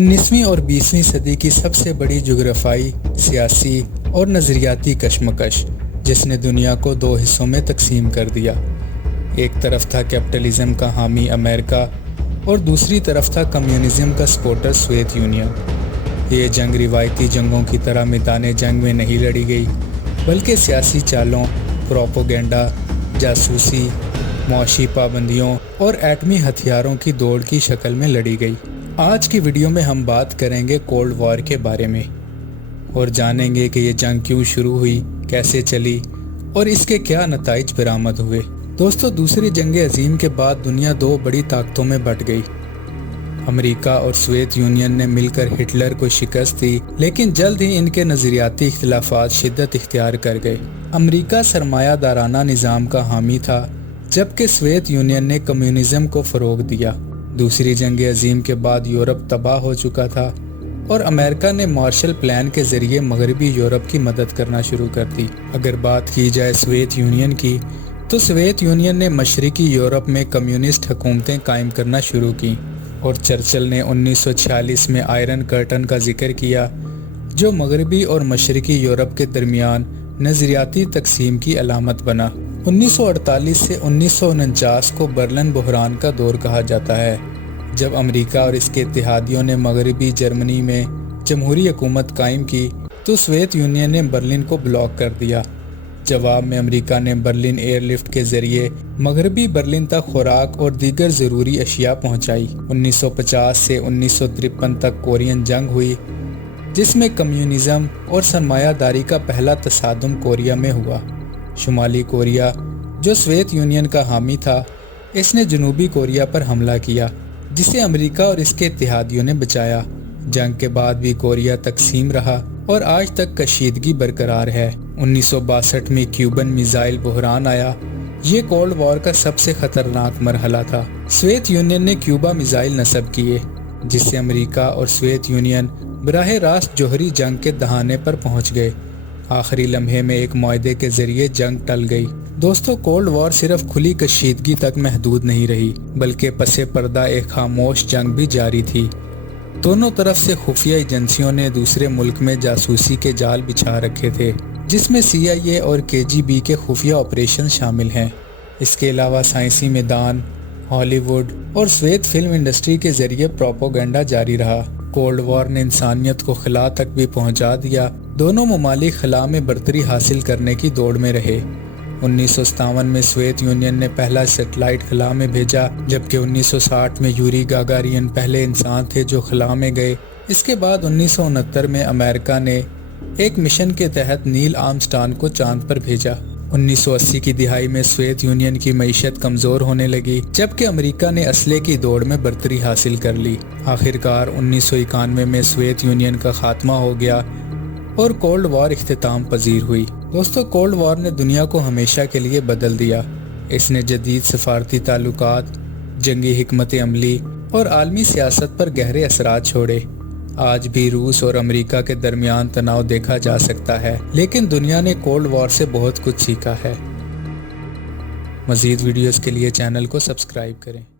19ویں اور 20ویں صدی کی سب سے بڑی جغرافیائی، سیاسی اور نظریاتی کشمکش جس نے دنیا کو دو حصوں میں تقسیم کر دیا۔ ایک طرف تھا کیپٹلزم کا حامی امریکہ اور دوسری طرف تھا کمیونزم کا سپورٹر سوویت یونین۔ یہ جنگ روایتی جنگوں کی طرح میدان جنگ میں نہیں لڑی گئی، بلکہ سیاسی چالوں، پروپیگنڈا، جاسوسی، معاشی پابندیوں اور ایٹمی ہتھیاروں کی دوڑ کی شکل میں لڑی گئی۔ آج کی ویڈیو میں ہم بات کریں گے کولڈ وار کے بارے میں اور جانیں گے کہ یہ جنگ کیوں شروع ہوئی، کیسے چلی اور اس کے کیا نتائج برآمد ہوئے۔ دوستو، دوسری جنگ عظیم کے بعد دنیا دو بڑی طاقتوں میں بٹ گئی۔ امریکہ اور سوویت یونین نے مل کر ہٹلر کو شکست دی، لیکن جلد ہی ان کے نظریاتی اختلافات شدت اختیار کر گئے۔ امریکہ سرمایہ دارانہ نظام کا حامی تھا، جبکہ سوویت یونین نے کمیونزم کو فروغ دیا۔ دوسری جنگ عظیم کے بعد یورپ تباہ ہو چکا تھا اور امریکہ نے مارشل پلان کے ذریعے مغربی یورپ کی مدد کرنا شروع کر دی۔ اگر بات کی جائے سوویت یونین کی، تو سوویت یونین نے مشرقی یورپ میں کمیونسٹ حکومتیں قائم کرنا شروع کیں اور چرچل نے 1946 میں آئرن کرٹن کا ذکر کیا، جو مغربی اور مشرقی یورپ کے درمیان نظریاتی تقسیم کی علامت بنا۔ 1948 سے 1949 کو برلن بحران کا دور کہا جاتا ہے، جب امریکہ اور اس کے اتحادیوں نے مغربی جرمنی میں جمہوری حکومت قائم کی تو سوویت یونین نے برلن کو بلاک کر دیا۔ جواب میں امریکہ نے برلن ایئر لفٹ کے ذریعے مغربی برلن تک خوراک اور دیگر ضروری اشیاء پہنچائی۔ 1950 سے 1953 تک کورین جنگ ہوئی، جس میں کمیونزم اور سرمایہ داری کا پہلا تصادم کوریا میں ہوا۔ شمالی کوریا، جو سوویت یونین کا حامی تھا، اس نے جنوبی کوریا پر حملہ کیا، جسے امریکہ اور اس کے اتحادیوں نے بچایا۔ جنگ کے بعد بھی کوریا تقسیم رہا اور آج تک کشیدگی برقرار ہے۔ 1962 میں کیوبن میزائل بحران آیا۔ یہ کولڈ وار کا سب سے خطرناک مرحلہ تھا۔ سوویت یونین نے کیوبا میزائل نصب کیے، جس سے امریکہ اور سوویت یونین براہ راست جوہری جنگ کے دہانے پر پہنچ گئے۔ آخری لمحے میں ایک معاہدے کے ذریعے جنگ ٹل گئی۔ دوستو، کولڈ وار صرف کھلی کشیدگی تک محدود نہیں رہی، بلکہ پس پردہ ایک خاموش جنگ بھی جاری تھی۔ دونوں طرف سے خفیہ ایجنسیوں نے دوسرے ملک میں جاسوسی کے جال بچھا رکھے تھے، جس میں CIA اور KGB کے خفیہ آپریشن شامل ہیں۔ اس کے علاوہ سائنسی میدان، ہالی ووڈ اور سوویت فلم انڈسٹری کے ذریعے پروپیگنڈا جاری رہا۔ کولڈ وار نے انسانیت کو خلا تک بھی پہنچا دیا۔ دونوں ممالک خلا میں برتری حاصل کرنے کی دوڑ میں رہے۔ 1957 میں سوویت یونین نے پہلا سیٹلائٹ خلا میں بھیجا، جبکہ 1960 میں یوری گاگارین پہلے انسان تھے جو خلا میں گئے۔ اس کے بعد 1969 میں امریکہ نے ایک مشن کے تحت نیل آرمسٹرانگ کو چاند پر بھیجا۔ 1980 کی دہائی میں سوویت یونین کی معیشت کمزور ہونے لگی، جبکہ امریکہ نے اسلحے کی دوڑ میں برتری حاصل کر لی۔ آخرکار 1991 میں سوویت یونین کا خاتمہ ہو گیا اور کولڈ وار اختتام پذیر ہوئی۔ دوستو، کولڈ وار نے دنیا کو ہمیشہ کے لیے بدل دیا۔ اس نے جدید سفارتی تعلقات، جنگی حکمت عملی اور عالمی سیاست پر گہرے اثرات چھوڑے۔ آج بھی روس اور امریکہ کے درمیان تناؤ دیکھا جا سکتا ہے، لیکن دنیا نے کولڈ وار سے بہت کچھ سیکھا ہے۔ مزید ویڈیوز کے لیے چینل کو سبسکرائب کریں۔